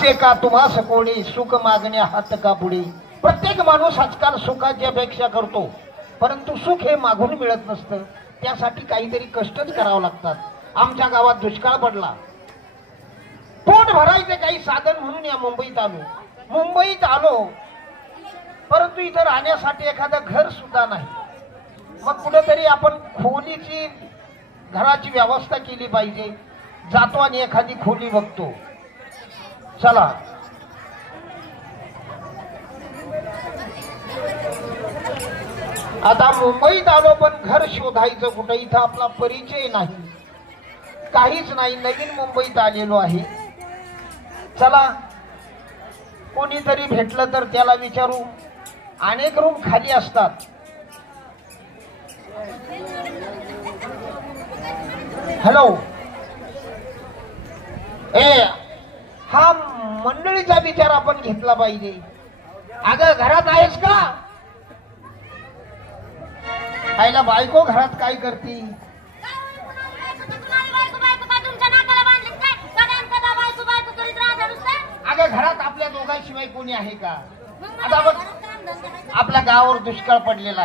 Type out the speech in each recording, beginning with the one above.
असे का तुम्हास कोणी सुख मागण्या हात का पुढे. प्रत्येक माणूस आजकाल सुखाची अपेक्षा करतो, परंतु सुख हे मागून मिळत नसतं. त्यासाठी काहीतरी कष्टच करावं लागतात. आमच्या गावात दुष्काळ पडला, पोट भरायचे काही साधन म्हणून या मुंबईत आलो, परंतु इथं राहण्यासाठी एखादं घर सुद्धा नाही. मग कुठेतरी आपण खोलीची घराची व्यवस्था केली पाहिजे. जातो आणि एखादी खोली बघतो. चला आता मुंबईत आलो, पण घर शोधायचं कुठं. इथं आपला परिचय नाही, काहीच नाही. नवीन मुंबईत आलेलो आहे. चला कोणीतरी भेटलं तर त्याला विचारू. अनेक रूम खाली असतात. हॅलो, हा मंडळीचा विचार आपण घेतला पाहिजे. अगं घरात आहेस का? आईला बायको घरात काय करती? अगं घरात आपल्या दोघांशिवाय कोणी आहे का? आता बघ, आपल्या गावावर दुष्काळ पडलेला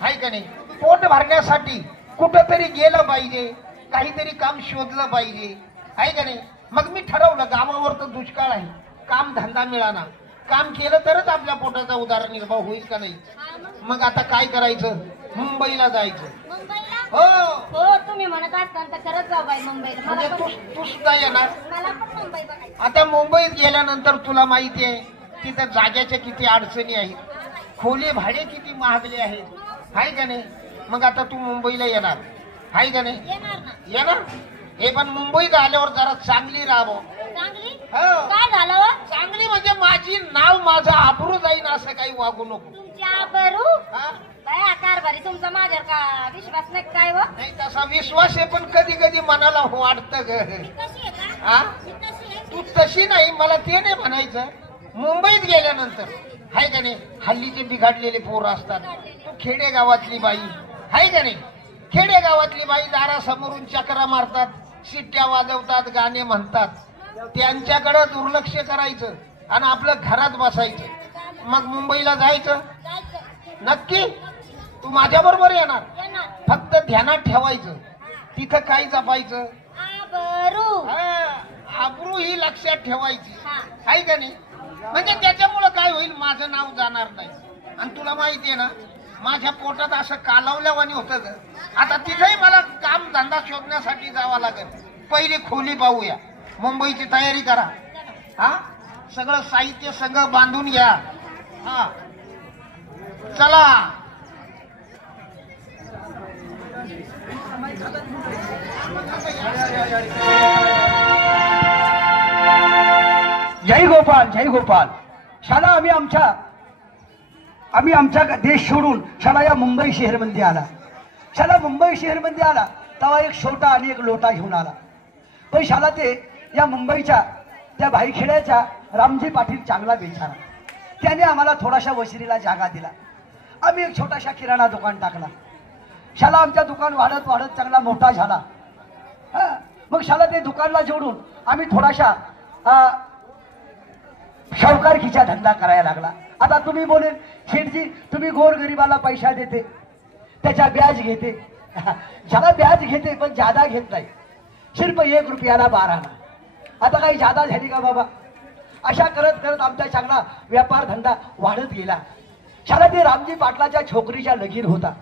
आहे का नाही? पोट भरण्यासाठी कुठंतरी गेलं पाहिजे, काहीतरी काम शोधलं पाहिजे, आहे का नाही? मग मी ठरवलं, गावावर तर दुष्काळ आहे, काम धंदा मिळाला, काम केलं तरच आपल्या पोटाचा उदरनिर्वाह होईल का नाही? मग आता काय करायचं? मुंबईला जायचं. हो हो, तुम्ही म्हणत असताल तर खरंच जाऊ बाई मुंबईला. म्हणजे तू सुद्धा येणार? मला पण मुंबई बघायची. आता मुंबईत गेल्यानंतर तुला माहिती आहे तिथं जाग्याच्या किती अडचणी आहेत, खोली भाडे किती महागले आहेत, आहे का नाही? मग आता तू मुंबईला येणार, आहे का नाही? येणार ना. येणार. हे पण मुंबईत आल्यावर जरा चांगली राहावं. चांगली हो. काय झालं हो? चांगली म्हणजे माझी नाव, माझं आबरू जाईन असं काही वागू नको. तुमची आबरू? हा? बाय आकार भारी तुमचा माझ्यावर का विश्वास नाही काय हो? नाही तसा विश्वास आहे, पण कधी कधी मनाला वाटतं ग. कशी आहे का? हा? मी तशी आहे. तू तशी नाही, मला ते नाही म्हणायचं. मुंबईत गेल्यानंतर, आहे का नाही, हल्लीचे बिघडलेले पोरं असतात. तू खेडेगावातली बाई, आहे का नाही? खेडेगावातली बाई दारासमोरून चक्रा मारतात, शिट्ट्या वाजवतात, गाणे म्हणतात. त्यांच्याकडे दुर्लक्ष करायचं आणि आपलं घरात बसायचं. मग मुंबईला जायचं नक्की. तू माझ्या बरोबर येणार. फक्त ध्यानात ठेवायचं, तिथं काय जपायचं? आबरू. आबरू ही लक्षात ठेवायची, आहे का नाही? म्हणजे त्याच्यामुळं काय होईल, माझं नाव जाणार नाही. आणि तुला माहितीये ना, माझ्या पोटात असं कालवल्यावानी होतं ग. आता तिथेही मला काम धंदा शोधण्यासाठी जावं लागेल. पहिली खोली पाहूया. मुंबईची तयारी करा. हा, सगळं साहित्य संघ बांधून घ्या. हा, चला. जय गोपाल, जय गोपाल. शाला आम्ही आमचा देश सोडून शाला या मुंबई शहरमध्ये आला. शाला मुंबई शहरमध्ये आला तेव्हा एक छोटा आणि एक लोटा घेऊन आला. पण शाला ते या मुंबईच्या त्या भाईखेड्याच्या रामजी पाटील चांगला बेचारा, त्याने आम्हाला थोडाशा वशिरीला जागा दिला. आम्ही एक छोटासा किराणा दुकान टाकला. शाला आमच्या दुकान वाढत वाढत चांगला मोठा झाला. मग शाला ते दुकानला जोडून आम्ही थोडासा सावकारकीचा धंदा करायला लागला. आता तुम्ही बोलेल, शेठजी तुम्ही गोरगरिबाला पैसा देते, त्याचा ब्याज घेते. ज्याला ब्याज घेते पण जादा घेत नाही, सिर्फ 1 रुपयाला 12 आना. आता काही जादा झाली का बाबा? अशा करत करत आमचा चांगला व्यापार धंदा वाढत गेला. शाला ते रामजी पाटलाच्या छोकरीच्या लगीन होता,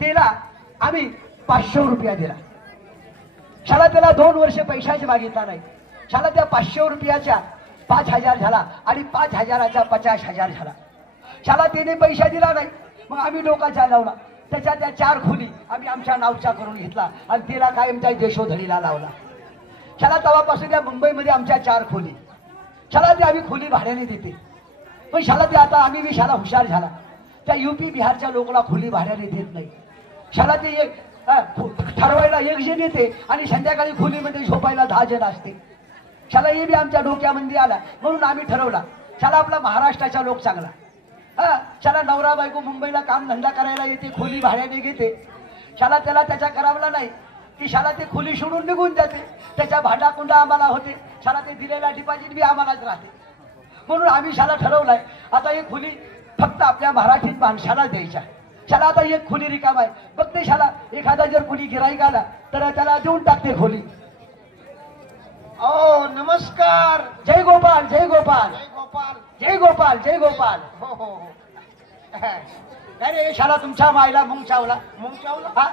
त्याला आम्ही 500 रुपया दिला. शाला त्याला 2 वर्ष पैशाची मागितला नाही. शाला त्या 500 रुपयाच्या 5000 झाला आणि 5000चा 50,000 झाला. शाला त्याने पैसा दिला नाही. मग आम्ही डोका लावला. त्याच्या त्या 4 खोली आम्ही आमच्या नावच्या करून घेतला आणि तिला कायमच्या देशोधडीला लावला. शाला तेव्हापासून या मुंबईमध्ये आमच्या 4 खोली. शाला ते आम्ही खोली भाड्याने देते. पण शाला ते आता आम्ही बी शाला हुशार झाला. त्या UP बिहारच्या लोकांना खोली भाड्याने देत नाही. शाला ते एक ठरवायला 1 जण येते आणि संध्याकाळी खोलीमध्ये झोपायला 10 जण असते. शाला हे बी आमच्या डोक्यामध्ये आला. म्हणून आम्ही ठरवला, शाला आपला महाराष्ट्राचा लोक चांगला. शाला नवरा बायको मुंबईला काम धंदा करायला येते, खोली भाड्याने घेते. शाला त्याला त्याचा करावला नाही. की शाला ते खोली सोडून निघून जाते. त्याच्या भांडाकुंडा आम्हाला होते. शाला ते दिलेला डिपॉझिट बी आम्हालाच राहते. म्हणून आम्ही शाला ठरवलाय आता एक खोली फक्त आपल्या मराठीत माणसाला द्यायच्या. शाला आता एक खोली रिकाम आहे. फक्त शाला एखादा जर कोणी गिराईक आला तर त्याला देऊन टाकते खोली. ओ नमस्कार. जय गोपाल जय गोपाल जय गोपाल. जय गोपाल जय गोपाल. हो हो हो. अरे शाला तुमच्या मायला मुंग चावला. मग चावला. हा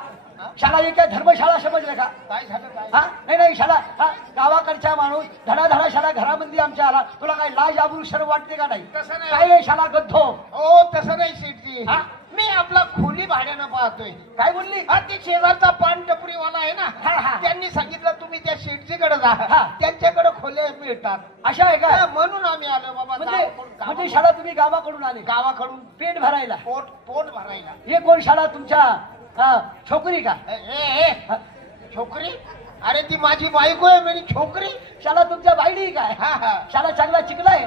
शाला एक काय धर्मशाळा समजलं का? काय झालं काय? हा नाही नाही शाला हा गावाकडचा माणूस धडाधडा शाला घरामध्ये आमच्या आला. तुला काय लाज आबरू शरम वाटते का नाही? तसं नाही. काय रे शाला गद्धो. ओ तसं नाही शेठजी. हा? मी आपला खोली भाड्यानं पाहतोय. काय बोलली? हा ते शेजारचा पान टपरीवाला आहे हा, ना, हा. त्यांनी सांगितलं तुम्ही त्या शेठजीकडे जा. हा. त्यांच्याकडे खोल्या मिळतात. अशा आहे हा, का? म्हणून आम्ही आलो बाबा. म्हणजे शाला तुम्ही गावाकडून आले गावाकडून पेट भरायला. पोट भरायला. हे कोण शाला तुमच्या छोकरी का? ए छोकरी? अरे ती माझी बायको आहे. म्हणजे छोकरी? शाला तुमच्या बायडी काय? हा हा. शाला चांगला चिकलाय.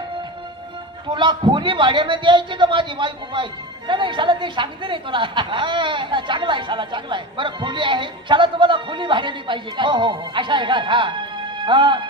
तुला खोली भाड्यानं द्यायची का माझी बायको पाहिजे? नाही नाही शाला ते सांगते रे तुला. हा. चांगला आहे शाला चांगला आहे. बरं खोली आहे. शाला तुम्हाला खोली भाड्याने पाहिजे का? हो, हो, हो. अशा आहे का? हा.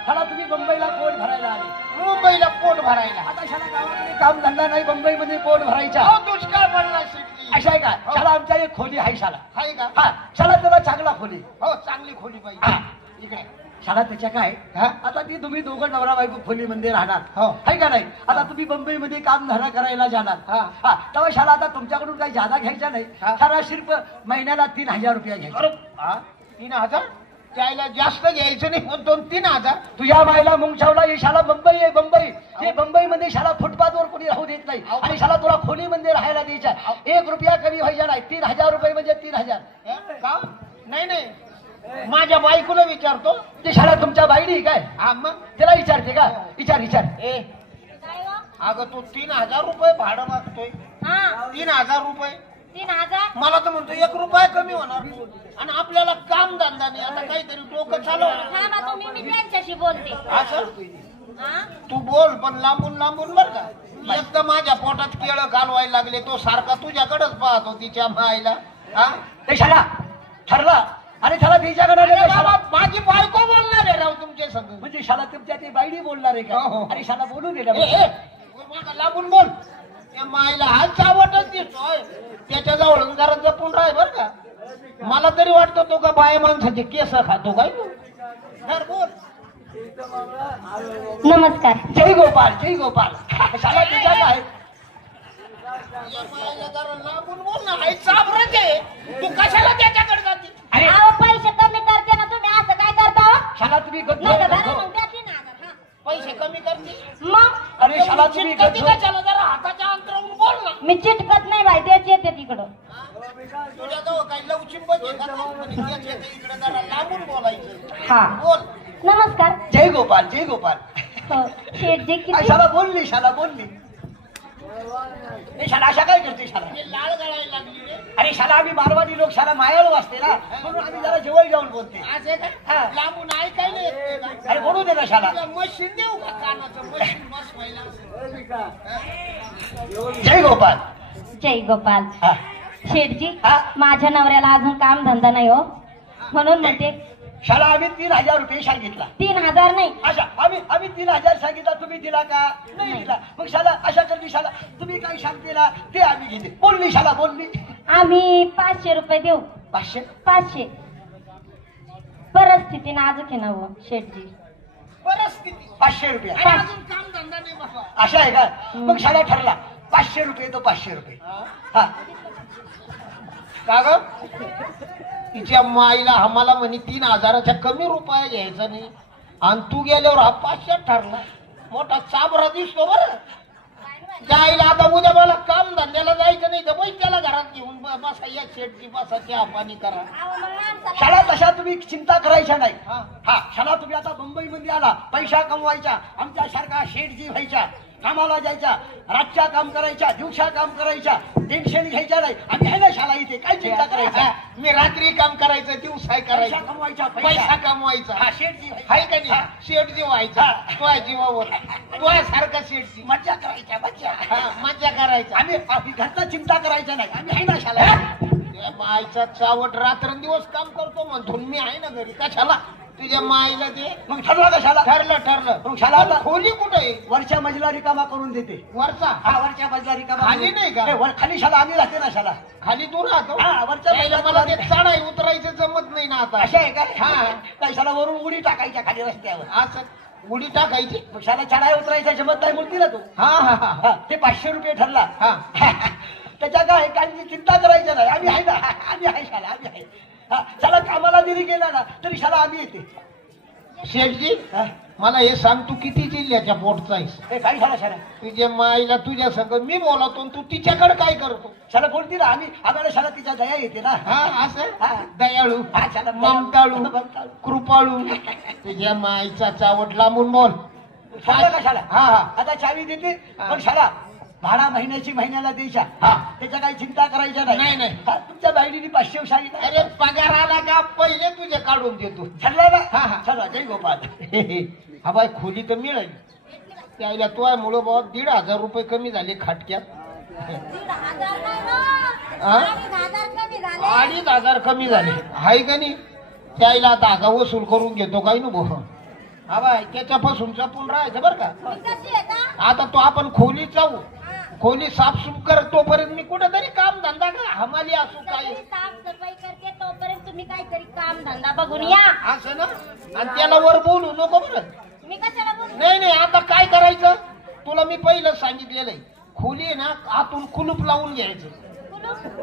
शाला तुम्ही मुंबईला पोट भरायला आले. मुंबईला पोट भरायला. आता शाला गावाकडे काम धंदा नाही मुंबईमध्ये पोट भरायचा. अहो, दुष्काळ पडला शेठजी. अशा आहे का? हो. शाला आमच्या एक खोली आहे शाला. आहे का? हा शाला त्याला चांगला खोली. हो चांगली खोली हा. पाहिजे. इकडे. शाला त्याच्या काय? हा? आता ती तुम्ही दोघं नवरा बायको खोलीमध्ये राहणार. हो. आहे का नाही? आता तुम्ही मुंबईमध्ये काम धंदा करायला जाणार. हा. हा तेव्हा शाला आता तुमच्याकडून काही जादा घ्यायचा नाही. हा. शाला सिर्फ महिन्याला 3,000 रुपये घ्यायचे. अरे हा? 3,000? त्याला जास्त घ्यायचं नाही पण 2-3,000. तुझ्या मायला मुंगशावला ही शाला मुंबई आहे मुंबई. ते मुंबईमध्ये शाला फुटपाथवर कोणी राहू देत नाही. अहो. आणि शाला तुला खोलीमध्ये राहायला द्यायचा. 1 रुपया कमी व्हायचा नाही. 3,000 रुपये म्हणजे 3,000. का? नाही नाही माझ्या बायकोला विचारतो. ते शाला तुमच्या बाईडी काय? हा मग. त्याला विचारते का? विचार विचार. ए काय हो? अगं तू 3,000 रुपये भाडं मागतोय. हा 3,000 रुपये. 3,000. मला तर म्हणतो 1 रुपया कमी होणार. आणि आपल्याला काम धंदा नाही. आता काहीतरी डोकं चालवणार. थांबा तुम्ही मी त्यांच्याशी बोलते. असं हा तू बोल पण लांबून लांबून बर का. एकदा माझ्या पोटात केळं घालवायला लागले. तो सारखा तुझ्याकडेच पाहतो तिच्या माईला. हा ते शाला ठरला आणि शाला तिच्याकडे अरे नाही बाबा, शाला. माझी बायको बोलणार आहे राव तुमच्या संग. म्हणजे शाला तुमच्या ते बाईडी बोलणार आहे का? हो, हो. आणि शाला बोलू दिला. मागं लांबून बोल. त्या माईला हा चावटच दिसतोय. त्याच्या जवळ जरा जपून राह बर का. मला तरी वाटतं तो का बाया माणसाचे केस खातो काय. तर बोल. नमस्कार. जय गोपाल जय गोपाल. शाला तुझ्या काय? या माईला जरा लांबून बोल ना. हाय चाबरच आहे. तू कशाला त्याच्याकडे जाते? अरे अहो पैसे कमी करते ना तुम्ही असं काय करता हो? शाला तुम्ही गद्दो नाही का बरं गद्दो. मग द्या 3,000. हा. पैसे कमी करते. मग अरे शाला तुम्ही चिटकती गद्दो. कशाला जरा हाताच्या अंतरावून बोल ना. मी चिटकत नाही बाई तेच येते तिकडं. तुझ्या जवळ काही लवचिंबच आहे का? म्हणजे त्याच्या इकडे जरा लांबून बोलायचं. हा बोल. नमस्कार. जय गोपाल जय गोपाल. हो शेठजी काय किती शाला बोलली शाला बोलली. ए शाला अशा काय करते शाला? हे लाळ गळायला लागली रे. अरे शाला आम्ही मारवाडी लोक शाला मायाळू वाचते ना म्हणून आम्ही जरा जवळ जाऊन बोलते. आज आहे हा. का? लांबून ऐकायला येत नाही का? अरे बोलू दे ना शाला. तुला मशीन देऊ का कानाचं मशीन बस व्हायला. जय गोपाल. जय गोपाल. हा. शेठजी हा. माझ्या नवऱ्याला अजून काम धंदा नाही हो म्हणून म्हणते शाला आम्ही 3,000 रुपये सांगितला. 3,000 नाही. अशा आम्ही 3,000 सांगितला. तुम्ही दिला का? नाही दिला. मग शाला अशा करते शाला तुम्ही काय सांगते ना ते आम्ही घेते. बोलली शाला बोलली. आम्ही 500 रुपये देऊ. 500. 500. परिस्थिती नाजूक आहे ना हो शेठजी. परिस्थिती. 500 रुपये. अरे अजून काम धंदा नाही बाबा. अशा आहे का? मग शाला ठरला 500 रुपये तो 500 रुपये. हा का ग? तिच्या माईला आम्हाला म्हणे 3,000च्या कमी रुपया घ्यायचा नाही. आणि तू गेल्यावर हा 500 ठरला. मोठा चाबरा दिसतो बरं. जायला आता उद्या मला काम धंद्याला जायचं नाही तर बाई त्याला घरात घेऊन बसा. या शेटची बसा चहा पाणी करा. अहो, मग माणसाला- शाला तशा तुम्ही चिंता करायच्या नाही. हा. हा शाला तुम्ही आता मुंबईमध्ये आला पैसा कमवायचा. आमच्या सारखा शेठजी व्हायचा. कामाला जायचा. रातच्या काम करायच्या दिवसा काम करायच्या. टेन्शन घ्यायच्या नाही. आम्ही आहे ना शाला इथे काय चिंता करायचा. मी रात्री काम करायचं दिवसाय पैसा करायचं. कमवायचा पैसा कमवायचा. हा शेठजी व्हायचा. हाय का नाही? हा. शेठ जीव व्हायचा. तुझ्या जीवावर तुझ्या सारखा शेठजी. मज्जा करायच्या मज्जा. मज्जा करायचा. आम्ही घरचा चिंता करायचा नाही. आम्ही आहे ना शाला. तुझ्या मायचा चावट रात्रंदिवस काम करतो म्हणतो मी आहे ना घरी कशाला तुझ्या मायला दे. मग ठरला कशाला? ठरलं मग शाला आता? खोली कुठे आहे? वरच्या मजला रिकामा करून देते. वरचा हा वरच्या मजला रिकामा खाली नाही का? खाली शाला आम्ही राहते ना शाला. खाली तू राहतो. हा, वरच्या त्याला मजल्यात मला ते राहते. चढाई उतरायचं जमत नाही ना आता. अशा आहे काय? हा. काय शाला वरून उडी टाकायच्या खाली रस्त्यावर. असं उडी टाकायची. मग शाला चढाई उतरायचा जमत नाही म्हणते ना तू. हा हा हा हा, ते 500 रुपये ठरला. हा त्याच्या काय काहीची चिंता करायचं नाही. आम्ही आहे ना, आम्ही आहे शाला, आम्ही आहे. हा, शाला कामाला जरी गेला ना तरी शाला आम्ही येते. शेठजी हा, मला हे सांग तू किती जिल्ह्याच्या पोटचा आहेस? हे काय शाला शाला तुझ्या माईला तुझ्या संग मी बोलवतो आणि तू तिच्याकडे काय करतो? शाला बोलती ना आम्ही आम्हाला शाला तिच्या दया येते ना. हा असं हा. दयाळू हा, शाला ममताळू ममताळू. कृपाळू तुझ्या माईचा चावट लांबून बोल. शाला का शाला? हा हा आता चावी देते हा. पण शाला भाडा महिन्याला द्यायच्या. हा. त्याच्या काही चिंता करायच्या नाही, नाही. हा, तुमच्या बायडीने 500 सांगितलं. अरे पगार आला का पहिले तुझे काढून देतो. ठरलं ना? हा, हा. चला जय गोपाल. हा बाई खोली तर मिळाली त्याला तो मुळे बाबा 1,500 रुपये कमी झाले खाटक्यात. 1,500 नाही ना. हा? 2,500 कमी झाले. 2,500 कमी झाले हाय का नाही? त्याला धागा वसूल करून घेतो काही ना भाऊ. हा बाय त्याच्यापासून जपून राहायचं बरं का. मी कशी आहे का? आता तो आपण खोली जाऊ हा. खोली साफसूफ कर तोपर्यंत मी कुठेतरी काम धंदा का हमाली असू काय सगळी साफसफाई करते तोपर्यंत तुम्ही काहीतरी काम धंदा बघून या. असं ना. आणि त्याला वर बोलू नको बरं. मी कशाला बोलू? नाही नाही आता काय करायचं तुला मी पहिलं सांगितलेलं आहे. खोली आहे ना आतून कुलूप लावून घ्यायचं.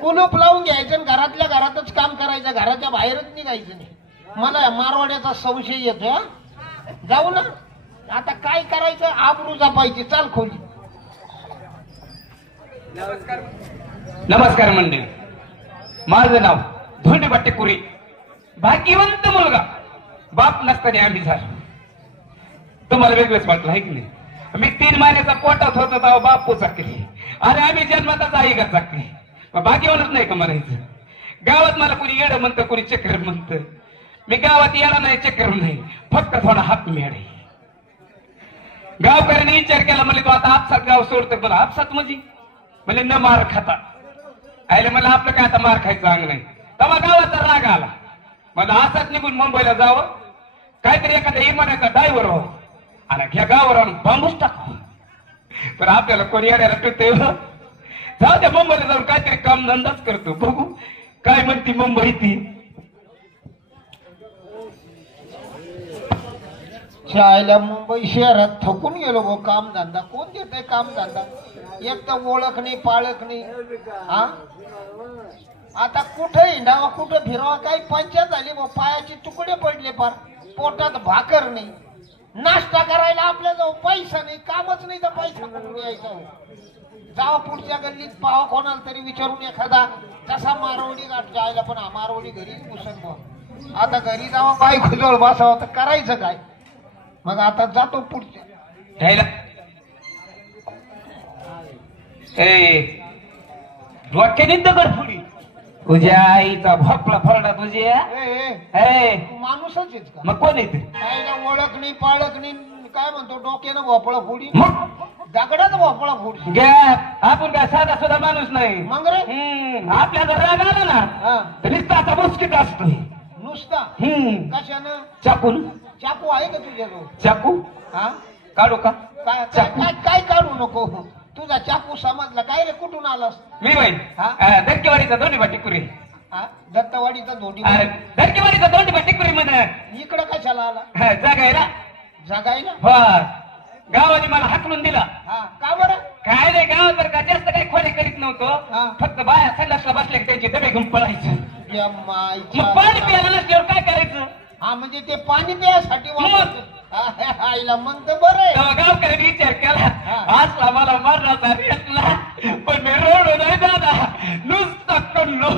कुलूप लावून घ्यायचं आणि घरातल्या घरातच काम करायचं घराच्या बाहेरच निघायचं नाही. मला या मारवाड्याचा संशय येतो. हा जाऊ ना. आता काय करायचं आबरू जपायची. चाल खोली. नमस्कार मंडळी. माझं नाव धोंडे बट्टेकुरी. भाग्यवंत मुलगा बाप नसताना आम्ही झालो. तुम्हाला वेगळंच वाटलं आहे की नाही? मी 3 महिन्याचा पोटात होता तेव्हा बापू चाकरी आणि आम्ही जन्मातच आई का चाकरी. भाग्यवानच नाही का म्हणायचं. गावात मला कोणी येडं म्हणतं कोणी चक्कर म्हणतं. मी गावात याला नाही चक्कर नाही फक्त थोडा हात मिळाले. गावकऱ्याने विचार केला म्हणजे तो आता आपसात गाव सोडतो. मला आपसात म्हणजे म्हणजे न मार खाता आयला मला आपलं काय आता मार खायचं अंग नाही. तेव्हा गावाचा राग आला. मला असाच निघून मुंबईला जावं काहीतरी एखाद्या इमानाचा ड्रायव्हर व्हावं आणि घ्या गावावर आणून बांबूच टाकावं. पण आपल्याला कोणी येण्याला टुटे जाऊ द्या मुंबईला जाऊन काहीतरी काम धंदाच करतो. बघू काय म्हणती मुंबई ती. शाळेला मुंबई शहरात थकून गेलो गो. काम धंदा कोण देत काम धंदा. एक तर ओळख नाही पाळख नाही. हा आता कुठं हिंडावा कुठं फिरावा काही पंचायत झाली गो. पायाचे तुकडे पडले पार. पोटात भाकर नाही. नाश्ता करायला आपल्याजवळ पैसा नाही. कामच नाही तर पैसा कुठून यायचा. जावा पुढच्या गल्लीत पावा कोणाला तरी विचारून एखादा कसा मारवडी गाठ जायला. पण हा मारवडी घरीच घुसन. आता घरी जावा बायको जवळ बसावं तर करायचं काय. मग आता जातो पुढच्या घ्यायला डोक्याने दगड फुडी तुझ्या आईचा भोपळा फरडा तुझ्या. तू माणूसच आहेस का? मग कोण येते काय ओळख नाही पाळख नाही. काय म्हणतो डोक्यानं भोपळा फोडी मग दगडात भोपळा फोडी. घ्या आपण काय साधा सुद्धा माणूस नाही. मग रे आपल्याला राग आला ना हा तर नुसता मुस्किट असतो. नुसता कशानं? चाकून चाकू आहे का तुझ्याजवळ? चाकू हा काढू का? काय काय काय काढू नको. तुझा चाकू समजला काय रे? कुठून आलास? मी बाई हा? दरकेवाडीचा दोन्ही बाटिकुरी. हा दत्तवाडीचा धोटी. दरकेवाडीचा दोन्ही बाटिकुरी म्हण इकडं कशाला आला? जगायला जगायला. हो गावाने मला हाकलून दिला. हा का बरं? काय नाही गावात बरं का जास्त काही खोडे करीत हा. नव्हतो. फक्त बाया संडासला बसल्या की त्यांची डबे घेऊन पळायचं. या मग माईच्या- पाणी प्यायला नसल्यावर काय करायचं. हा म्हणजे ते पाणी प्यायसाठी वापरतो. आईला मग तर बरं आहे. तेव्हा गावकऱ्यांनी विचार केला हा. असला मला मरणाचा रेटला पण मी रोड नाही दादा नुसता कल्लो.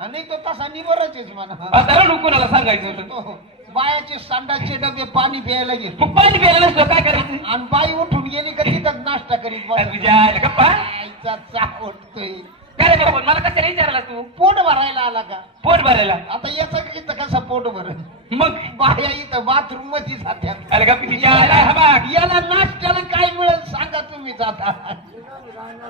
नाही तो तसा निबरच आहे म्हणा. आता रडू कुणाला सांगायचं होतं. तो बायाचे संडासचे डबे पाणी प्यायला घेतो. मग पाणी प्यायला नसलं काय करायचं. आणि बाई उठून गेली का तिथं नाश्ता करीत बस. तुझ्या आईला गप्पा आईचा चावटतोय. काय रे बाबा मला कशाला विचारला तू. पोट भरायला आला का? पोट भरायला. आता याचं इथं कसं पोट भर. मग बाया इथं बाथरूम मध्ये जात्यात. अरे गप्पी तिच्या आईला हा बघ. याला नाश्त्याला काय मिळेल सांगा तुम्ही जाता.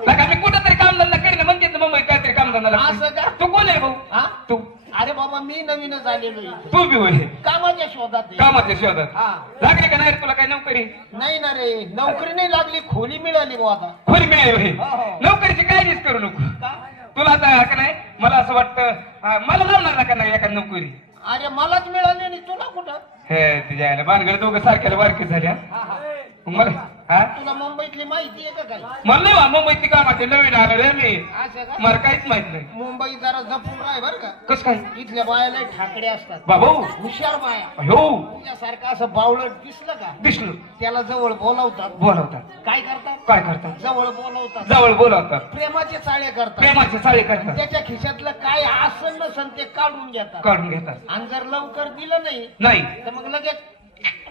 लगा मी कुठं तरी कामधंदा करीन म्हणते ना मुंबईत काहीतरी कामधंदा असं का? तू कोण आहे आहे भाऊ हा तू अरे बाबा मी नवीनच आलेलो इथे. तू बी होय कामाच्या शोधात आहे. कामाच्या शोधात हा लागली का नाही रे तुला काय नोकरी नाही ना रे नोकरी नाही लागली खोली मिळाली बुवा आता खोली मिळेल होय. हो, हो. नोकरीची काळजीच करू नको का? तुला आता का नाही मला असं वाटतं मला लावणार का नाही एखादी नोकरी अरे मलाच मिळाली नाही तुला कुठं हे तुझ्या आईला भानगड दोघं सारख्याला बारकी झाल्या हा हा मला हा तुला मुंबईतली माहिती आहे का काय मला नाही वा मुंबईची कामाचे नवीन आलं रे मी असं का मला काहीच माहित नाही मुंबई जरा जपून राह बर का कस काय इथल्या बायाला ठाकडे असतात बाबू हुशार बाया हो तुझ्यासारखं असं बावळट दिसलं का दिसलं त्याला जवळ बोलावतात बोलावतात काय करतात काय करतात जवळ बोलावतात जवळ बोलावतात प्रेमाचे चाळे करतात प्रेमाचे चाळे करतात त्याच्या खिशातलं काय आसन नसन ते काढून घेतात काढून घेतात आणि जर लवकर दिलं नाही नाही तर मग लगेच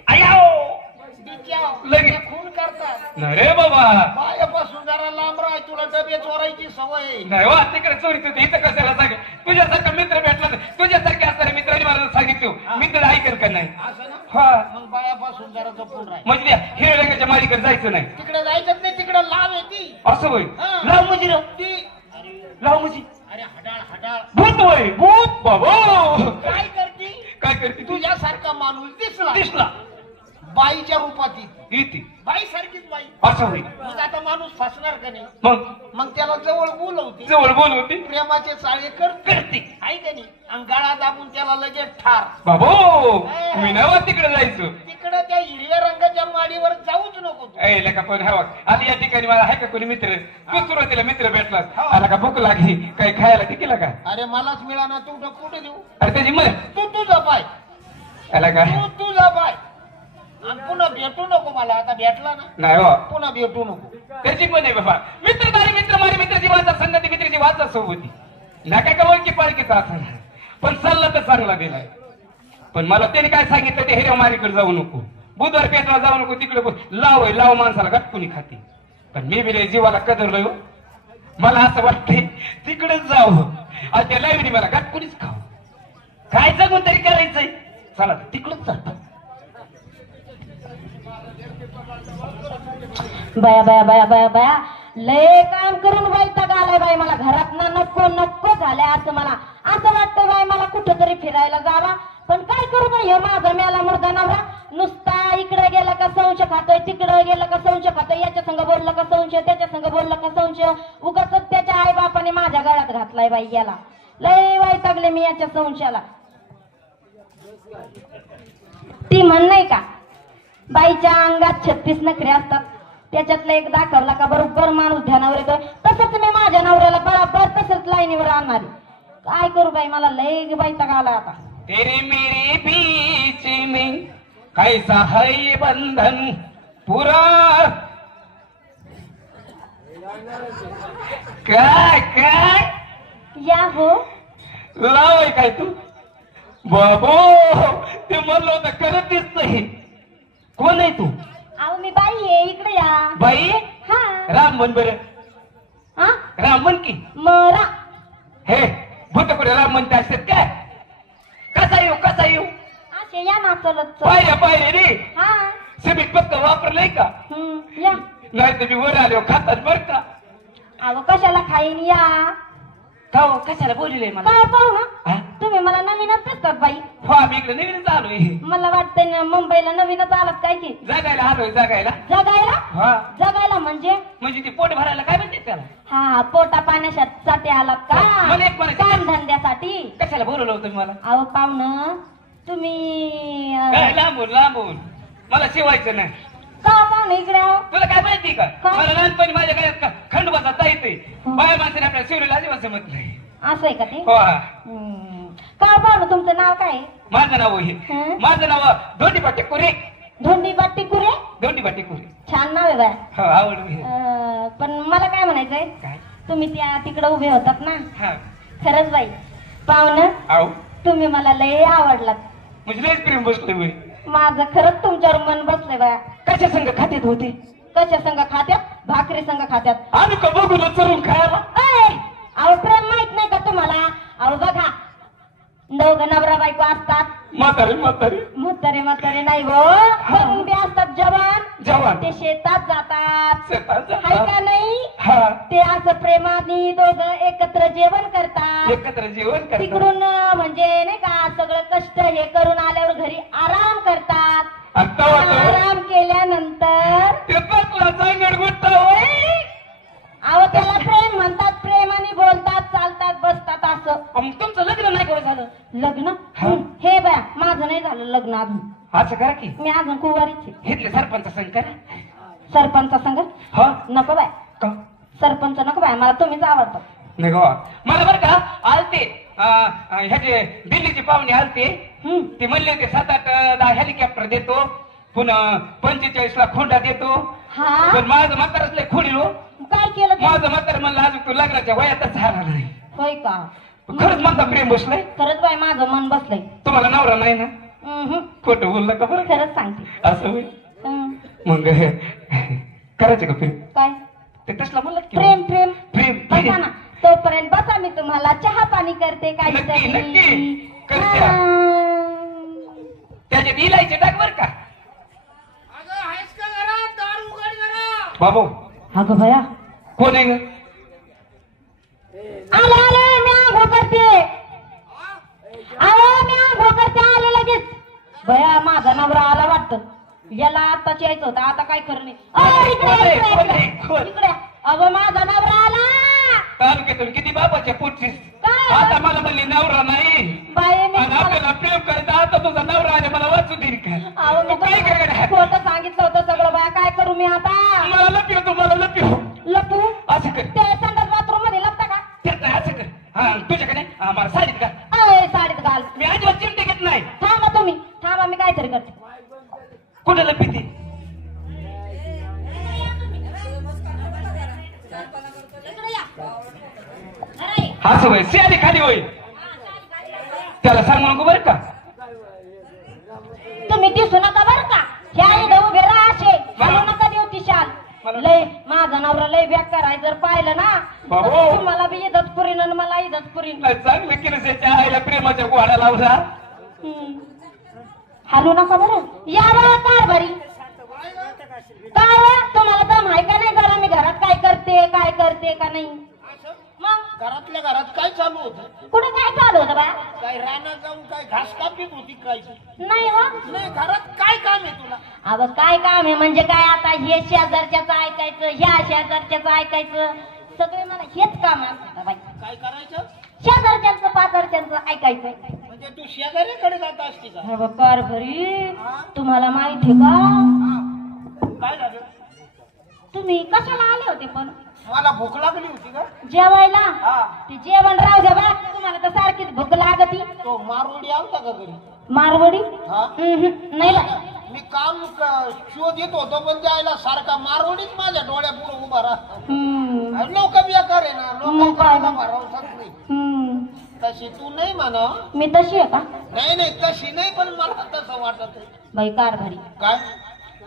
आयाओ बिचाव, लगेच. ते खून करतात नाही रे बाबा बायापासून जरा लांब राह तुला डबे चोरायची सवय आहे. नाही वा तिकडे चोरी तू इथं कशाला सांगे तुझ्यासारखा मित्र भेटला तर तुझ्यासारखे असणारे मित्रांनी मला सांगितलं मित्र ऐकल का नाही असं ना हा मग बायापासून जरा जपून राह म्हणजे हिरड्याच्या मालिकेत जायचं नाही तिकडे जायचं नाही तिकडे लाव येते असं होय हा. लाव म्हणजे रे. ती लाव म्हणजे अरे हडाळ हडाळ भूत होय भूत बाबा काय करते काय करते तू तुझ्यासारखा माणूस दिसला दिसला बाईच्या रूपात येते. येते बाई सारखीच बाई असं होईल मग आता माणूस फसणार का नाही मग त्याला जवळ बोलवते जवळ बोलवते प्रेमाचे चाळे करते आहे का नाही आणि गळा दाबून त्याला लगेच ठार बाबो मी नवा तिकडे जायचो तिकडे त्या हिरव्या रंगाच्या माडीवर जाऊच नको तू. ऐ का पण हवा आता या ठिकाणी मला आहे का कोणी मित्र तू सुरुवातीला मित्र भेटलास आला का भूक लागली काही खायला ते केलं का अरे मलाच मिळाना तू कुठे देऊ अरे त्याची मग तू तुझा पाय आला का तू तुझा पाय आणि पुन्हा भेटू नको मला आता भेटला ना नाही हो पुन्हा भेटू नको त्याची पण आहे बाबा मित्र तारी मित्र माझे मित्राची वाचा संगती मित्राची वाचा सोबती ना काय का ओळखी पाळखीचा असं नाही पण सल्ला तर चांगला दिलाय पण मला त्याने काय सांगितलं ते हिऱ्या मारीकडे जाऊ नको बुधवार पेटला जाऊ नको तिकडे लाव माणसाला गटकुनी खाते पण मी बी जीवाला कदरलोय हो. मला असं वाटतंय तिकडेच जावं आणि त्या लाईव्हनी मला गटकुनीच खावं काय जगून तरी करायचंय चला तिकडच जात बाया बाया बाया बाया बाया लय काम करून वैताग आलाय बाई मला घरात ना नको नको झालंय असं मला असं वाटतं बाई मला कुठं तरी फिरायला जावा पण काय करू बाई हे माझा मेला मुर्दा नवरा नुसता इकडे गेला का संशय खातोय तिकडे गेलं का संशय खातोय याच्या संग बोललं का संशय त्याच्या संग बोललं का संशय उगाच त्याच्या आई बापाने माझ्या गळ्यात घातलाय बाई याला लय वैतागले मी याच्या संशयाला ती म्हण नाही का बाईच्या अंगात 36 नखरे असतात त्याच्यातलं एक दाखवला का बरोबर माणूस ध्यानावर येतोय तसंच मी माझ्या नवऱ्याला बरोबर तसंच लाईनीवर आणणार काय करू बाई मला लय वैताग आला आता तेरे मेरे बीच में कैसा है बंधन पूरा काय काय या हो लावय काय तू बाबो ते म्हणलं होतं करत दिसतंय कोण आहे तू अहो मी बाई आहे इकडे या बाई हा राम म्हण बरं हा राम म्हण की मरा हे भूतपुढे राम म्हणते असतात काय कसा येऊ असे या ना चलत पाहिजे रे हा सिमेंट पक्क वापरलंय का या नाही तुम्ही वर आलो खातात बर का अहो कशाला खाईन या हो कशाला बोलले मला काय पाहू ना हा? तुम्ही मला नवीनच दिसतात बाई हो आम्ही इकडे नवीनच आलोय मला वाटतंय ना मुंबईला नवीनच आलात काय की जगायला आलोय जगायला जगायला हा जगायला म्हणजे म्हणजे ती पोट भरायला काय म्हणते त्याला हा पोटा पाण्यासाठी आलात का मला एक म्हणायचं. काम धंद्यासाठी कशाला बोलवलं होतं मला अहो पाहुणं तुम्ही काय लांबून मला शिवायचं नाही का पाहुणं इकडे आहो तुला काय माहिती का काय? मला लहानपणी माझ्या गळ्यात खंडोबाचा ताईतय बाया माणसाने आपल्या शिवलेला अजिबात जमत नाही असं आहे का ते हो का पाहुणं तुमचं नाव काय आहे? माझं नाव हे हं? माझं नाव धोंडीबा टेकुरे धोंडी बाटी कुरे धोंडीबा टेकुरे छान नाव आहे बाय हो आवड हे. पण मला काय म्हणायचंय काय तुम्ही त्या तिकडे उभे होतात ना हा खरंच बाई पाहुणं आव तुम्ही मला लय आवडलात म्हणजे लयच प्रेम बसलोय होय. माझं खरंच तुमच्यावर मन बसलंय बाया कशा संघ खात्यात होते कशा संघ खात्यात भाकरी संघ खात्यात आम्ही का बघून चरून खायला ऐ, अहो प्रेम माहित नाही का तुम्हाला अहो बघा दोघं नवरा बायको असतात म्हातारे म्हातारे नाही हो बघून बी असतात जवान ते शेतात जातात शेतात जातात. हाय का नाही हा ते असं प्रेमाने दोघं एकत्र जेवण करतात, एकत्र जेवण करतात. तिकडून म्हणजे नाही का सगळं कष्ट हे करून आल्यावर घरी आराम करतात. आता वाटलं आराम केल्यानंतर ते बसला सांगड गुट्टा होय. अहो त्याला प्रेम म्हणतात, प्रेमाने बोलतात, चालतात, बसतात असं. मग तुमचं लग्न नाही करून झालं? लग्न हा. हे बा माझं नाही झालं लग्न अजून. असं करा की मी अजून कुवारीच आहे. घेतले सरपंच संग करा. सरपंचा संग हा नको बाय, का सरपंच नको बाय, मला तुम्हीच आवडतात. नाही गो मला बरं का आलते ह्याचे दिल्लीचे पाहुणे आलते. ते म्हणले होते 7-8-10 हेलिकॉप्टर देतो, पुन्हा 45 ला खोंडा देतो. हा पण माझं म्हातारच लय खोडील हो. काय केलं ते? माझं म्हातार म्हणलं अजून तू लग्नाच्या वयातच झाला नाही. होय का? खरंच म्हणता प्रेम बसलंय. खरंच बाय माझं मन बसलंय. तुम्हाला नवरा नाही ना? खोटं बोललं का बरं? खरंच सांगते. असं होईल. हं. मग करायचं का प्रेम? काय ते तसला म्हणलं की प्रेम प्रेम प्रेम बसा ना तोपर्यंत, बसा मी तुम्हाला चहा पाणी करते नक्की, नक्की. काहीतरी. करते. हं. त्याच्यात इलायचे टाक बर का बाबू. अगं भया कोण आहे ग? आले आले मी आंघोळ करते. अहो मी आंघोळ करते, आले लगेच. भया माझा नवरा आला वाटतं, याला आताच यायचं होतं, आता काय खरं नाही. अहो, इकडे, इकडे, इकडे. अहो माझा नवरा आला. तालुक्यातून किती बापाच्या पोटचीस. काय? आता मला म्हणली नवरा नाही बाई मी आणि आपल्याला प्रेम करायचं. आता तुझा नवरा आले मला वाचू देईल का? अहो मी काय करायचं? खोटं सांगितलं होतं सगळं. बाया काय करू मी आता? मला लपिव, तुम्हाला लपिव. लपू असं कर. त्या संडास बाथरूम मध्ये लपता का? त्यात नाही, असं कर. हा तुझ्याकडे मला साडीत का? अय साडीत घाल. मी अजिबात चिमटे घेत नाही. थांबा तुम्ही, थांबा मी काहीतरी करते. कुठं लपिते? असं होय, सियारी खाली होईल. त्याला सांगू नको बरं का? तुम्ही दिसू नका बरं का? ह्या इथं उभे राहा असे. घालू नका देऊ ती शाल. लय माझा नवरा लय बेकार आहे, जर पाहिलं ना बाबू. तर तुम्हाला बी इथंच पुरीन आणि मला इथंच पुरीन. नाही, चांगलं केलं त्याच्या आईला प्रेमाच्या गोळ्या लावला. हलू नका बरं. या बरं कारभारी. काय हो? तुम्हाला दम आहे का नाही घरा? मी घरात काय करते का नाही? मग घरातल्या घरात काय चालू होतं? कुठे काय चालू होतं बा? काय रानात जाऊन काय घास कापीत होती काय? नाही हो. नाही, घरात काय काम आहे तुला? अगं काय काम आहे म्हणजे काय? आता हे शेजारच्याच ऐकायचं, ह्या शेजारच्याच ऐकायचं, सगळे मला हेच काम असतं बाई. काय करायचं? शेजारच्यांचं पाजारच्यांचं ऐकायचं. म्हणजे तू शेजाऱ्याकडे जात असते का? अरे कारभारी, तुम्हाला माहिती का काय झालं? तुम्ही कशाला आले होते पण? मला भूक लागली होती का? जेवायला? हा. ते जेवण राहू द्या बा, तुम्हाला तर सारखीच भूक लागती. तो मारवडी आलता का घरी? मारवडी? हा? नाही मी काम शोध येत होतो पण जायला सारखा मारवडीच माझ्या डोळ्यापुढे उभा राहा. लोक बेकार आहे ना, लोकांना भरवसाच नाही. तशी तू नाही म्हणा. मी तशी आहे का? नाही नाही तशी नाही, पण मला तसं वाटत. बाई कारभारी, काय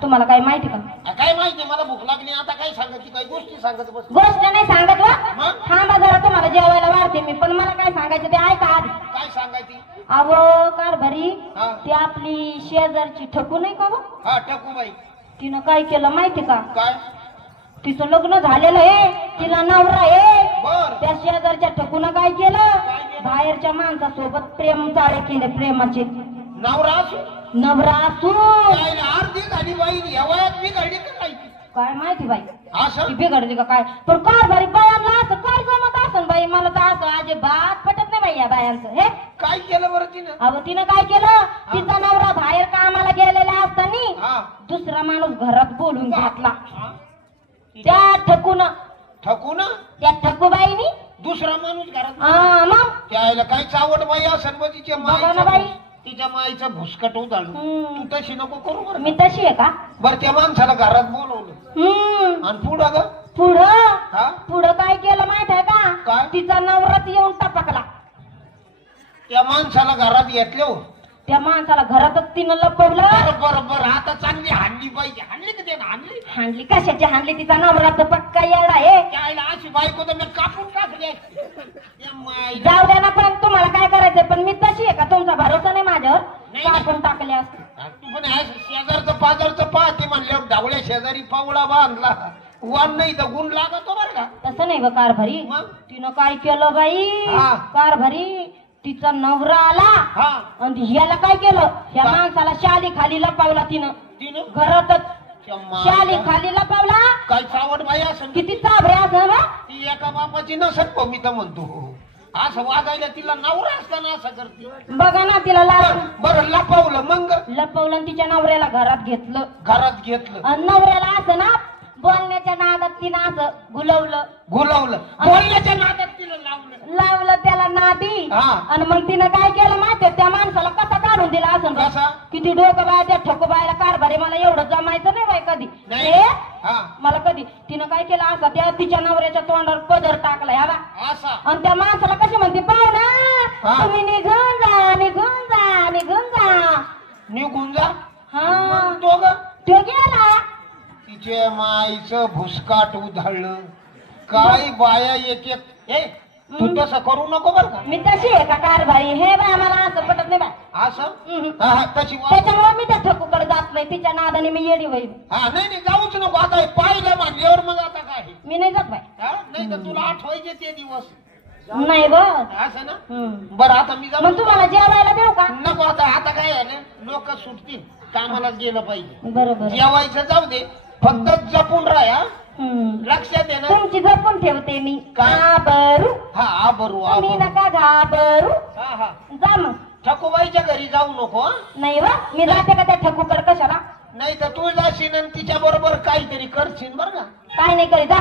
तुम्हाला काय माहिती का? काय माहिती? मला भूक लागली आता. काय सांगत? काही गोष्टी सांगत बस. गोष्ट नाही सांगत वा. मग? थांबा जरा, तुम्हाला जेवायला वाढते मी, पण मला काय सांगायचं ते ऐका आधी. काय सांगायची? अहो कारभारी, हा. ती आपली शेजारची ठकू नाही का? हा टकूबाई. तिनं काय केलं माहिती का? काय? तिचं लग्न झालेलं आहे, तिला नवरा आहे. बर. त्या शेजारच्या ठकून काय केलं? बाहेरच्या माणसासोबत प्रेम चाळे केले, प्रेमाचे. नवरा असू नवरा असून अर्धी झाली बाई या वयात मी घडी का काय? काय माहिती बाई असं ती बिघडली का काय? पण कारभारी बायांना असं काय जमत असन बाई? मला तर असं अजिबात पटत नाही बाई या बायांचं. हे काय केलं बरं तिनं? अहो तिनं काय केलं? तिचा नवरा बाहेर कामाला गेलेला असताना हा. दुसरा माणूस घरात बोलून घेतला. हा. त्या ठकून, ठकू ना? त्या ठकूबाईनी दुसरा माणूस घरात? मग त्याला काय चावड बाई असन बा तिच्या बघा ना बाई. तिच्या माईचं भुसकट उदाळू. तू तशी नको करू बरं. मी तशी आहे का? बरं त्या माणसाला घरात बोलवलं आणि पुढं ग पुढं काय केलं माहित आहे का? काय? तिचा नवरात येऊन टपकला. त्या माणसाला घरात घेतले हो. त्या माणसाला घरातच तिनं लपवलं. बरोबर. आता चांगली हाणली पाहिजे. हाणली का त्यानं? हाणली. हाणली कशाची हाणली? तिचा नवरात पक्का येडा आहे. त्याला अशी बायको तर मी कापून टाकली. जाऊ द्या ना, पण तुम्हाला काय करायचंय? पण मी तशी आहे का? तुमचा भरोसा नाही माझ्यावर? कापून टाकले असते. तू पण शेजारचं पाजारचं पाहते म्हणल्यावर ढावळ्या शेजारी पावळा बांधला वान नाही तर गुण लागतो बरं का? तसं नाही ग कारभारी. मग? ती तिनं काय केलं बाई हा. कारभारी तिचा नवरा आला हा आणि ह्याला काय केलं ह्या माणसाला शाली खाली लपावला तिनं तिनं घरातच क्षमा. शाली खाली लपावला काय चावट बाई असं किती चाबरे असं ना ती एका बापाची नसत हो, मी तर म्हणतो असं वाजायला तिला नवरा असताना असं करते बघा ना तिला बरं लपवलं मग लपवलं आणि तिच्या नवऱ्याला घरात घेतलं घरात घेतलं आणि नवऱ्याला असं ना बोलण्याच्या नादात तिनं असं गुलवलं गुलावलं बोलण्याच्या नादात तिला लावलं त्याला नादी हा. आणि मग तिनं काय केलं माहिती त्या माणसाला कसा काढून दिला असं कसा? किती डोकं बाय त्या ठोकबायला कारभारी मला एवढं जमायचं नाही बाय कधी नाही. हे? हा. मला कधी तिनं काय केलं असा त्या तिच्या नवऱ्याच्या तोंडावर पदर टाकलाय हा बा. असा आणि त्या माणसाला कशी म्हणते पाहुणा हा. तुम्ही निघून जा निघून जा निघून जा निघून जा हा मग तो ग तो गेला तिचे माईचं भुसकाट उधळलं काय बाया एक एक ए तू तसं करू नको बर का मी तशी आहे का कारभारी हे बाय मला असं पटत नाही बाय असं हम्म. हा, हा, तशी वाग. त्याच्यामुळे मी त्या ठोकूकडे जात नाही तिच्या नादाने मी येडी होईल हा नाही नाही जाऊच नको आता हे पाहिलं मानल्यावर मग आता काय मी नाही जात बाय हा? नाही तर तुला आठवायचे ते दिवस नाही बस असं ना बरं आता मी जाऊ मग तुम्हाला जेवायला देऊ का नको आता काय आहे लोक सुटतील कामाला गेलं पाहिजे बरोबर जेवायचं जाऊ दे फक्त जपून राहा लक्षात आहे ना तुमची जपून ठेवते मी काय? घाबरू हा बरू मी नका घाबरू हा हा जा मग ठकूबाईच्या घरी जाऊ नको हं? नाही वा मी जाते का त्या ठकूकडे कशाला नाही तर तू जाशील आणि तिच्या बरोबर काहीतरी करशील बर का काय नाही करी जा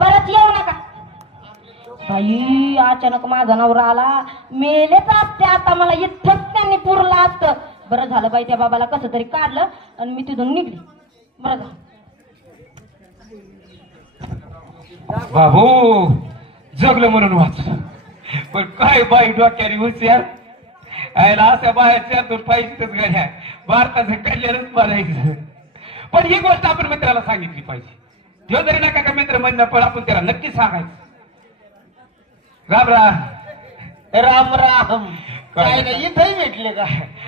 परत येऊ नका बाई अचानक माझा नवरा आला मेलेच असते आता मला इथंच त्यांनी पुरलं असतं बरं झालं बाई त्या बाबाला कसं तरी काढलं आणि मी तिथून निघली बरं झालं बाबू जगलं म्हणून वाचलं पण काय बाई डोक्याने हुशार आयला अशा बाहेरच्या दोन पाहिजेच गाड्या भारताचं कल्याणच बनायचं पण ही गोष्ट आपण मित्राला सांगितली पाहिजे जो जरी नका का मित्र म्हणणं पण आपण त्याला नक्की सांगायचं राम राम राम राम काय नाही इथंही भेटले का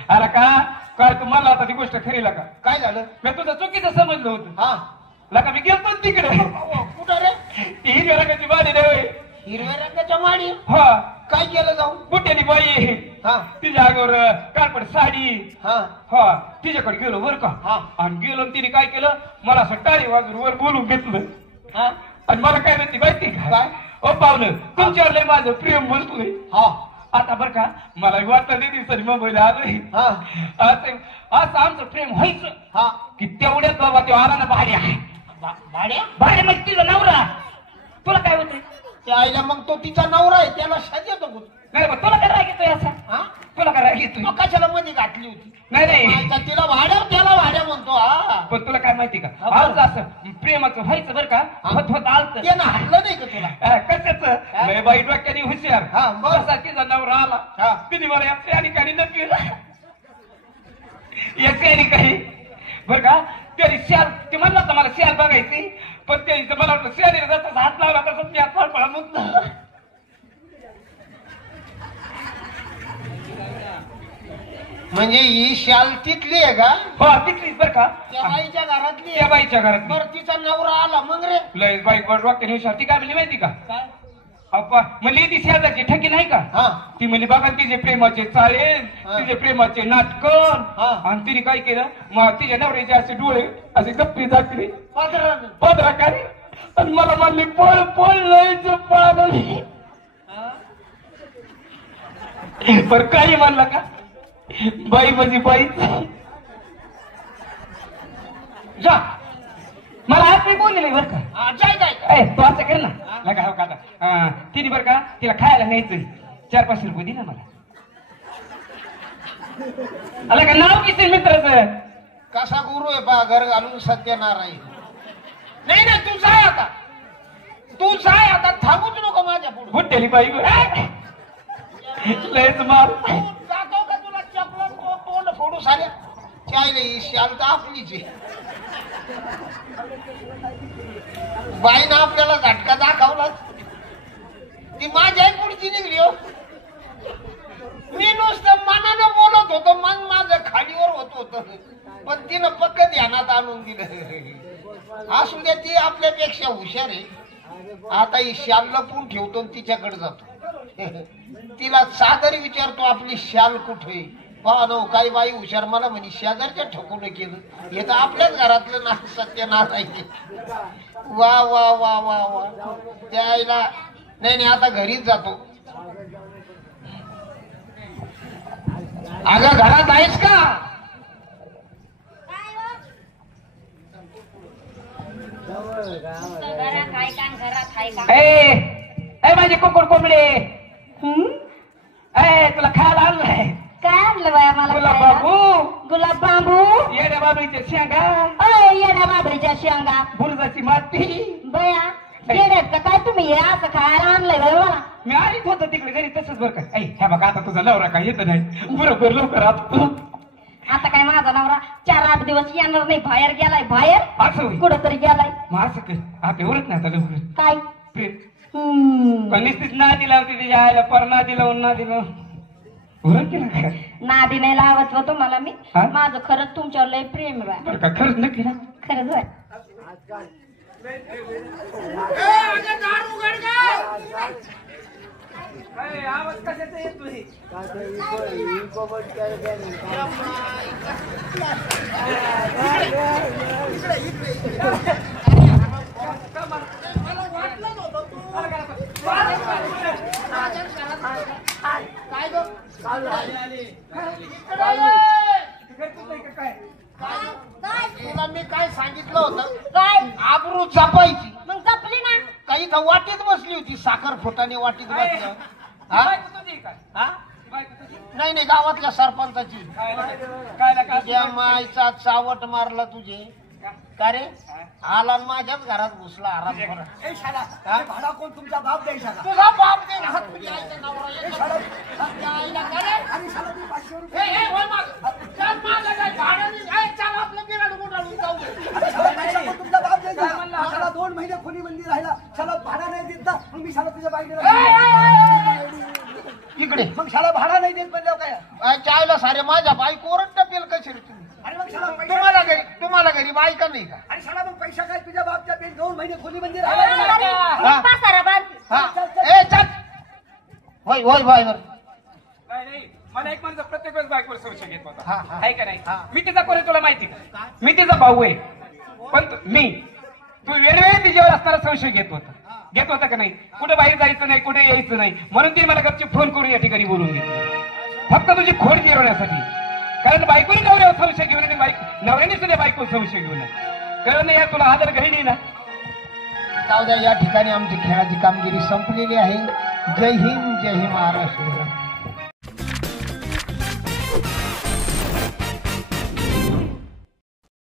अरे का काय तुम्हाला आता ती गोष्ट खरी का काय झालं मी तुझं चुकीचं समजलं होतं हा लका मी गेलतो ना तिकडे कुठं रे ती हिरव्या रंगाची बाडी रे हिरव्या रंगाच्या माडी हा काय केलं जाऊन बुट्यानी बाई हा तिच्या अंगावर काळपट साडी हा हा तिच्याकडे गेलो बर का हा. आणि गेलो आणि तिने काय केलं मला असं टाळी वाजून वर बोलून घेतलं हा आणि मला काय म्हणते माहिती काय? काय ओ पाहुणं तुमच्यावर लय माझं प्रेम बसलोय हा आता बर का मला वाटलं नाही दिवसांनी मुंबईला आलोय हा असं आमचं प्रेम व्हायचं हा की तेवढ्याच बाबा ते आला ना भाड्या भाड्या भाड्या म्हणजे तिला नवरा तुला काय होतंय त्या आईला मग तो तिचा नवरा आहे त्याला येतो कुठं नाही बा तुला काय राग येतोय असा हा तुला काय राग येतोय तो कशाला मध्ये घातली होती नाही नाही आता तिला भाड्या त्याला भाड्या म्हणतो हा पण तुला काय माहिती का हा, बरं. आलतं असं प्रेमाचं व्हायचं बरं का हा. होत होत आलतं त्यानं हाटलं नाही का तुला कशाच लय बाई डोक्याने हुशार हा, बरं. कसा तिचा नवरा हा. आला तिने मला या ठिकाणी न केलं या काही बरं का त्याने शाल ते म्हणलं होतं मला शाल बघायची पण त्याने तर मला वाटलं शालीला जसं हात लावला तसं मी हात फळफळा मुक्त म्हणजे ही शाल तिथली आहे का हो तिथलीच बरं का त्या बाईच्या घरातली त्या आहे बाईच्या घरात बरं तिचा नवरा आला मग रे लय बाई डोक्याने हुशार ती काय म्हणली माहिती का काय अप्पा म्हणली ती शेजारची ठकी नाही का हा ती म्हणली बघा तिचे प्रेमाचे चाळे हा. तिचे प्रेमाचे नाटकं हा. आणि तिने काय केलं मग तिच्या नवऱ्याचे असे डोळे असे गप्पी दाखले पदरानं. पदराकारे आणि मला म्हणली पळ पळ लय पागल पर काही म्हणलं का बाई माझी बाई जा मला आज मी बोललेलं बरं का हा, जाय जाय ए तू असं कर ना लगा हो का तिने बरं का तिला खायला न्यायचं 400-500 रुपये दे ना मला आला का नाव किती मित्राचं कसा गुरु आहे पा घर घालून सत्यनारायण नाही नाही तू जाय आता तू जाय आता थांबूच नको माझ्या पुढे हुट्टेली बाई लयच मार जातो का तुला चपलं तोंड फोडू साऱ्या चायला ही शाल तर आपलीच आहे बाईनं आपल्याला झटका दाखवलाच ती माझ्याही पुढची निघली हो मी नुसतं मनानं बोलत होतो मन माझं खालीवर होत होत पण तिनं पक्क ध्यानात आणून दिलं असू द्या ती आपल्यापेक्षा हुशार आहे आता ही शाल लपून ठेवतो आणि तिच्याकडे जातो तिला सादर विचारतो आपली शाल कुठे पहा नो काही बाई हुशार मला म्हणे शेजारच्या ठोकून केलं हे तर आपल्याच घरातलं ना सत्यनाश आहे वा वा वा वा वा त्याला नाही आता घरीच जातो अगं घरात आहेस का घरात आहे का घरात आहे का ए माझे कुकुड कोंबडे ए तुला खायला आणलंय काय आणलं बाया मला गुलाब खायला? बाबू गुलाब बांबू येड्या बाबळीच्या शेंगा अय येड्या बाबरीच्या शेंगा बुरजाची माती बया येड्यात का काय तुम्ही हे असं खायला आणलंय बाय मला मी आलीच होतो तिकडे घरी तसंच बरं का ऐ ह्या बघा आता तुझा नवरा काय येत नाही बरोबर लवकर आता काय माझा नवरा 4-8 दिवस येणार नाही बाहेर गेलाय बाहेर असं होईल कुठंतरी गेलाय मग असं कर आता एवढंच नाही आता लवकर काय पण नुसतीच नादी लावते तिच्या आईला पर नादी लावून नादी लावून उरत केलं काय नादी नाही लावत हो तुम्हाला मी हा? माझं खरंच तुमच्यावर लय प्रेम आहे बरं का खरंच नक्की ना खरंच आहे आवाज कशाचा येतोय तुला मी काय सांगितलं होतं काय आबरू जपायची मग जपली ना काही तर वाटीत बसली होती साखर फुटाने वाटीत बसल्या हा? हा? नाही नाही गावातल्या सरपंचाची तुझ्या मायचा चावट मारला तुझे का रे आला न माझ्याच घरात घुसला आराम करत ए शाला हा? भाडा कोण तुमचा बाप द्यायचा का तुझा बाप दे ना तुझ्या आईचा नवरा येतो. तुझ्या आईला का रे? आणि शाला तुम्ही 500 ए, रुपये ए, होय माग. चल माझं काय भाडं नाही. ए, चल आपलं बिराड गुंडाळून जाऊ दे. शाला पैसा कोण तुमचा बाप द्यायचा का? शाला 2 महिने खोली मंदिर राहिला शाला भाडा नाही देत ना मग मी शाला तुझ्या बाईकडे इकडे मग शाला भाडा नाही देत म्हणल्यावर काय चायला सारे माझ्या बाईक टपेल कशी रे तुम्ही आणि मग शाला पैसा तुम्हाला घरी बायका नाही का आणि शाला मग पैसा काय तुझ्या बापच्या पेन 2 महिने खोली मंदिर राहिला हा. पासारा बांध हा ए चल होय होय होय बर नाही मला एक माणूस प्रत्येक वेळेस बायकोवर संशय घेत हा, होता हा. आहे का नाही हा. मी तिचा कोण आहे तुला माहिती का मी तिचा भाऊ आहे पण तू वेळोवेळी तिच्यावर असताना संशय घेत होता का नाही कुठे बाहेर जायचं नाही कुठे यायचं नाही म्हणून ती मला गपची फोन करून या ठिकाणी बोलून देते फक्त तुझी खोड गिरवण्यासाठी कारण बायकोने नवऱ्यावर संशय घेऊन आणि नवऱ्याने सुद्धा बायको संशय घेऊन कारण या तुला आदर घरी नाही ना जाऊ द्या या ठिकाणी आमची खेळाची कामगिरी संपलेली आहे जय हिंद जय महाराष्ट्र